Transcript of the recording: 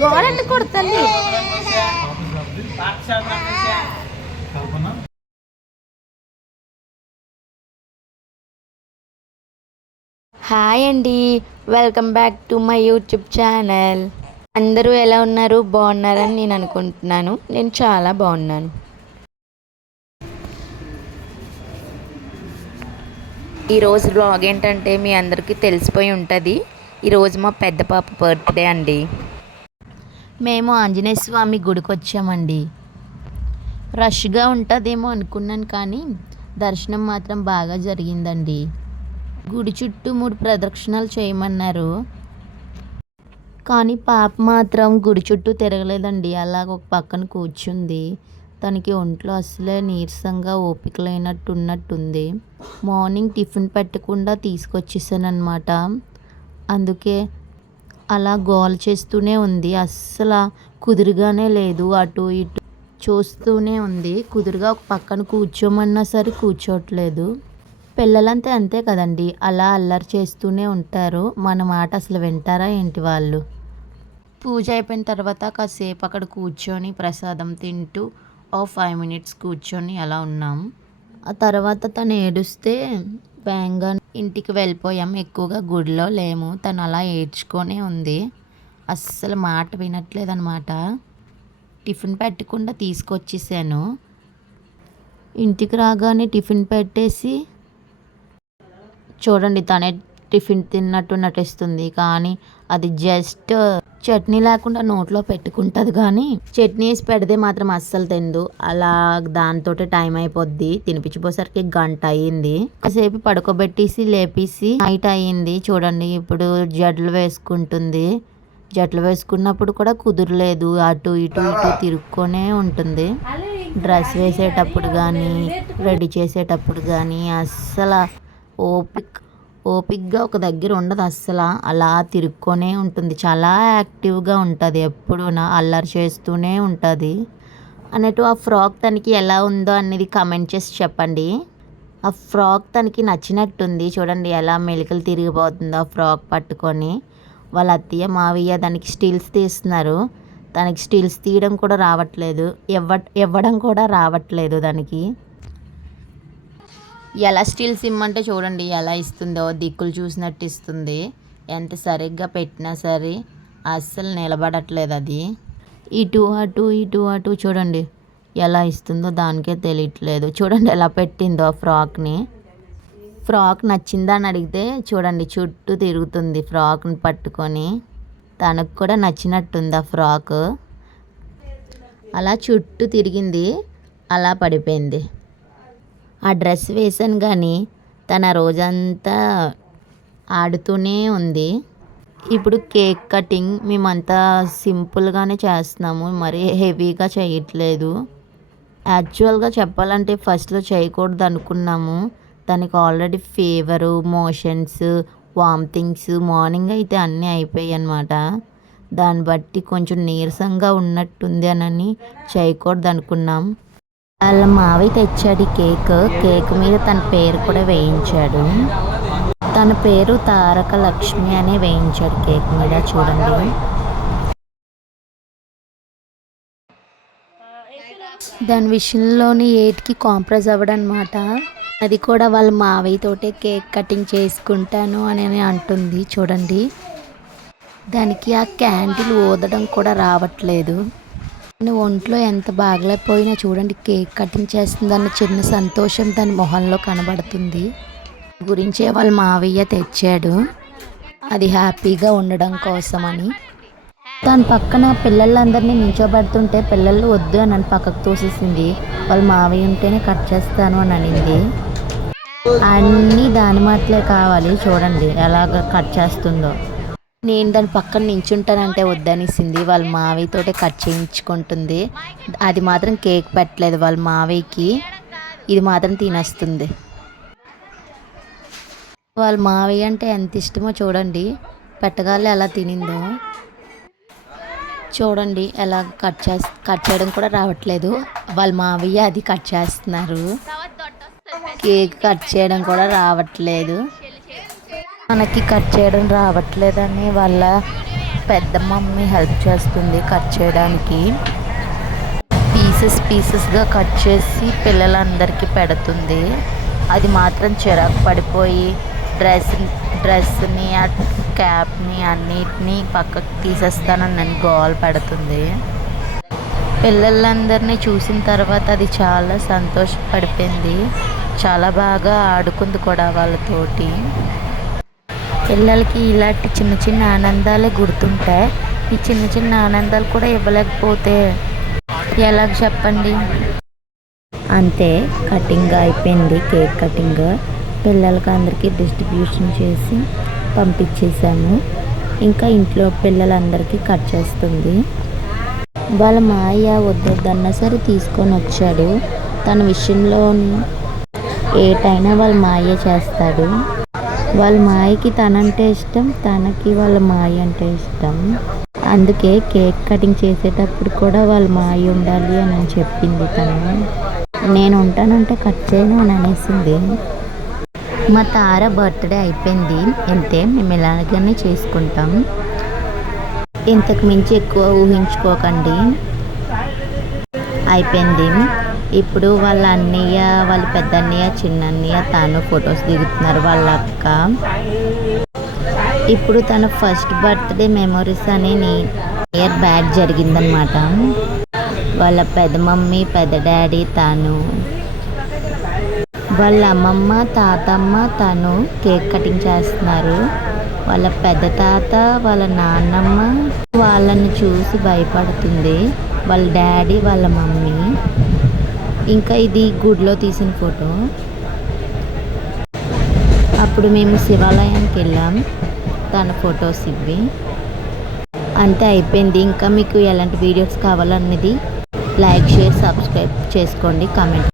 గోడంటే కొడతల్లి. Hi అండి, welcome back to my YouTube channel. అందరూ ఎలా ఉన్నారు? బాగున్నారని నేను అనుకుంటున్నాను. నేను చాలా బాగున్నాను. ఈరోజు బ్లాగ్ ఏంటంటే మీ అందరికీ తెలిసిపోయి ఉంటుంది. ఈరోజు మా పెద్ద పాప బర్త్డే అండి. మేము ఆంజనేయ స్వామి గుడికి వచ్చామండి. రష్గా ఉంటుందేమో అనుకున్నాను, కానీ దర్శనం మాత్రం బాగా జరిగిందండి. గుడి చుట్టూ 3 ప్రదక్షిణాలు చేయమన్నారు, కానీ పాప మాత్రం గుడి చుట్టూ తిరగలేదండి. అలాగ ఒక పక్కన కూర్చుంది. తనకి ఒంట్లో అసలే నీరసంగా ఓపిక లేనట్టున్నట్టుంది. మార్నింగ్ టిఫిన్ పెట్టకుండా తీసుకొచ్చేసాను అనమాట. అందుకే అలా గోల చేస్తూనే ఉంది. అస్సలు కుదురుగానే లేదు. అటు ఇటు చూస్తూనే ఉంది. కుదురుగా ఒక పక్కన కూర్చోమన్నా సరే కూర్చోట్లేదు. పిల్లలంతే అంతే కదండి, అలా అల్లరి చేస్తూనే ఉంటారు. మన మాట అసలు వింటారా ఏంటి వాళ్ళు? పూజ అయిపోయిన తర్వాత కాసేపు అక్కడ కూర్చొని ప్రసాదం తింటూ 5 minutes కూర్చొని అలా ఉన్నాం. ఆ తర్వాత తను ఏడుస్తే వేగంగా ఇంటికి వెళ్ళిపోయాం. ఎక్కువగా గుడిలో లేము. తను అలా ఏడ్చుకొనే ఉంది. అస్సలు మాట వినట్లేదనమాట. టిఫిన్ పెట్టకుండా తీసుకొచ్చేసాను. ఇంటికి రాగానే టిఫిన్ పెట్టేసి చూడండి, తనే టిఫిన్ తిన్నట్టు నటిస్తుంది, కానీ అది జస్ట్ చట్నీ లేకుండా నోట్లో పెట్టుకుంటుంది. కానీ చట్నీ వేసి పెడితే మాత్రం అస్సలు తిందు. అలా దాంతో టైం అయిపోద్ది. తినిపించిపోసరికి 1 గంట అయ్యింది. కాసేపు పడుకోబెట్టేసి లేపేసి నైట్ అయ్యింది. చూడండి, ఇప్పుడు జడలు వేసుకుంటుంది. జడలు వేసుకున్నప్పుడు కూడా కుదరలేదు. అటు ఇటు ఇటు తిరుక్కొనే ఉంటుంది. డ్రెస్ వేసేటప్పుడు కానీ రెడీ చేసేటప్పుడు కానీ అస్సలు ఓపిక్గా ఒక దగ్గర ఉండదు. అస్సలు అలా తిరుక్కొనే ఉంటుంది. చాలా యాక్టివ్గా ఉంటుంది. ఎప్పుడూ అల్లరి చేస్తూనే ఉంటుంది అన్నట్టు. ఆ ఫ్రాక్ తనకి ఎలా ఉందో అనేది కమెంట్ చేసి చెప్పండి. ఆ ఫ్రాక్ తనకి నచ్చినట్టుంది. చూడండి ఎలా మెలికలు తిరిగిపోతుందో ఆ ఫ్రాక్ పట్టుకొని. వాళ్ళ అత్తయ్య మావయ్య దానికి స్టిల్స్ తీస్తున్నారు. తనకి స్టిల్స్ తీయడం కూడా రావట్లేదు, ఇవ్వడం కూడా రావట్లేదు. దానికి ఎలా స్టిల్స్ ఇమ్మంటే చూడండి ఎలా ఇస్తుందో, దిక్కులు చూసినట్టు ఇస్తుంది. ఎంత సరిగ్గా పెట్టినా సరే అస్సలు నిలబడట్లేదు. అది ఇటు అటు ఇటు అటు చూడండి ఎలా ఇస్తుందో దానికే తెలియట్లేదు. చూడండి ఎలా పెట్టిందో ఫ్రాక్ని. ఫ్రాక్ నచ్చిందా అని అడిగితే చూడండి చుట్టూ తిరుగుతుంది ఫ్రాక్ని పట్టుకొని. తనకు కూడా నచ్చినట్టుంది ఆ ఫ్రాక్. అలా చుట్టూ తిరిగింది, అలా పడిపోయింది. ఆ డ్రెస్ వేసాను కానీ తన రోజంతా ఆడుతూనే ఉంది. ఇప్పుడు కేక్ కటింగ్ మేమంతా సింపుల్గానే చేస్తున్నాము, మరీ హెవీగా చేయట్లేదు. యాక్చువల్గా చెప్పాలంటే ఫస్ట్లో చేయకూడదు అనుకున్నాము. తనకి already fever, motions, vomitings morning అయితే అన్నీ అయిపోయాయి అన్నమాట. దాన్ని బట్టి కొంచెం నీరసంగా ఉన్నట్టుంది అని చేయకూడదు అనుకున్నాం. వాళ్ళ మావయ్య తెచ్చాడు కేక్ మీద తన పేరు కూడా వేయించాడు. తన పేరు తారక లక్ష్మి అనే వేయించాడు కేక్ మీద. చూడండి దాని విషయంలోని 8కి కాంప్రమైజ్ అవ్వడనమాట. అది కూడా వాళ్ళ మావయ్య తోటే కేక్ కటింగ్ చేసుకుంటాను అని అంటుంది. చూడండి దానికి ఆ క్యాండిల్ ఊదడం కూడా రావట్లేదు. ఒంట్లో ఎంత బాగలేకపోయినా చూడండి కేక్ కటింగ్ చేస్తుందన్న చిన్న సంతోషం దాని మొహంలో కనబడుతుంది. గురించే వాళ్ళ మావయ్య తెచ్చాడు, అది హ్యాపీగా ఉండడం కోసమని. దాని పక్కన పిల్లలందరినీ నించోబెడుతుంటే పిల్లలు వద్దు అని పక్కకు తోసేసింది. వాళ్ళ మావయ్య ఉంటేనే కట్ చేస్తాను అని అనింది. అన్నీ దాని మాటలే కావాలి. చూడండి ఎలాగ కట్ చేస్తుందో. నేను దాని పక్కన నించుంటానంటే వద్దనిసింది. వాళ్ళ మావయ్యతోటే కట్ చేయించుకుంటుంది. అది మాత్రం కేక్ పెట్టలేదు వాళ్ళ మావయ్యకి. ఇది మాత్రం తినేస్తుంది. వాళ్ళ మావయ్య అంటే ఎంత ఇష్టమో చూడండి. పెట్టగానే ఎలా తినిందో చూడండి. ఎలా కట్ చేయడం కూడా రావట్లేదు. వాళ్ళ మావయ్య అది కట్ చేస్తున్నారు. కేక్ కట్ చేయడం కూడా రావట్లేదు. మనకి కట్ చేయడం రావట్లేదని వాళ్ళ పెద్ద మమ్మీ హెల్ప్ చేస్తుంది కట్ చేయడానికి. పీసెస్గా కట్ చేసి పిల్లలందరికీ పెడుతుంది. అది మాత్రం చిరాకు పడిపోయి డ్రెస్ని ఆ క్యాప్ని అన్నిటినీ పక్కకు తీసేస్తానని నన్ను గోల పెడుతుంది. పిల్లలందరినీ చూసిన తర్వాత అది చాలా సంతోషపడిపోయింది. చాలా బాగా ఆడుకుంది కూడా వాళ్ళతోటి. పిల్లలకి ఇలాంటి చిన్న చిన్న ఆనందాలే గుర్తుంటాయి. ఈ చిన్న చిన్న ఆనందాలు కూడా ఇవ్వలేకపోతే ఎలాగ చెప్పండి. అంతే, కటింగ్ అయిపోయింది. కేక్ కటింగ్ పిల్లలకి అందరికీ డిస్ట్రిబ్యూషన్ చేసి పంపించేసాము. ఇంకా ఇంట్లో పిల్లలందరికీ కట్ చేస్తుంది. వాళ్ళ మాయ వద్దొద్దన్నా సరే తీసుకొని వచ్చాడు. తన విషయంలోని ఏటైనా వాళ్ళ మాయ చేస్తాడు. వాళ్ళ మాయకి తనంటే ఇష్టం, తనకి వాళ్ళ మాయ అంటే ఇష్టం. అందుకే కేక్ కటింగ్ చేసేటప్పుడు కూడా వాళ్ళ మాయ ఉండాలి అని చెప్పింది తను. నేను ఉంటానంటే కట్ చేయను అని అనేసింది. మా తార బర్త్డే అయిపోయింది. అంతే, మేము ఇలాగనే చేసుకుంటాం. ఇంతకు మించి ఎక్కువ ఊహించుకోకండి. అయిపోయింది. ఇప్పుడు వాళ్ళ అన్నయ్య, వాళ్ళ పెద్ద అన్నయ్య, చిన్న అన్నయ్య తను ఫొటోస్ దిగుతున్నారు. వాళ్ళ అక్క. ఇప్పుడు తన ఫస్ట్ బర్త్డే మెమొరీస్ అని ఇయర్ బ్యాక్ జరిగిందనమాట. వాళ్ళ పెద్ద మమ్మీ, పెద్ద డాడీ, తను, వాళ్ళ అమ్మమ్మ, తాతమ్మ, తను కేక్ కటింగ్ చేస్తున్నారు. వాళ్ళ పెద్ద తాత, వాళ్ళ నాన్నమ్మ వాళ్ళని చూసి భయపడుతుంది. వాళ్ళ డాడీ, వాళ్ళ మమ్మీ. ఇంకా ఇది గుడిలో తీసిన ఫోటో. అప్పుడు మేము శివాలయానికి వెళ్ళాం. తన ఫొటోస్ ఇవి. అంతే, అయిపోయింది. ఇంకా మీకు ఎలాంటి వీడియోస్ కావాలన్నది లైక్, షేర్, సబ్స్క్రైబ్ చేసుకోండి. కామెంట్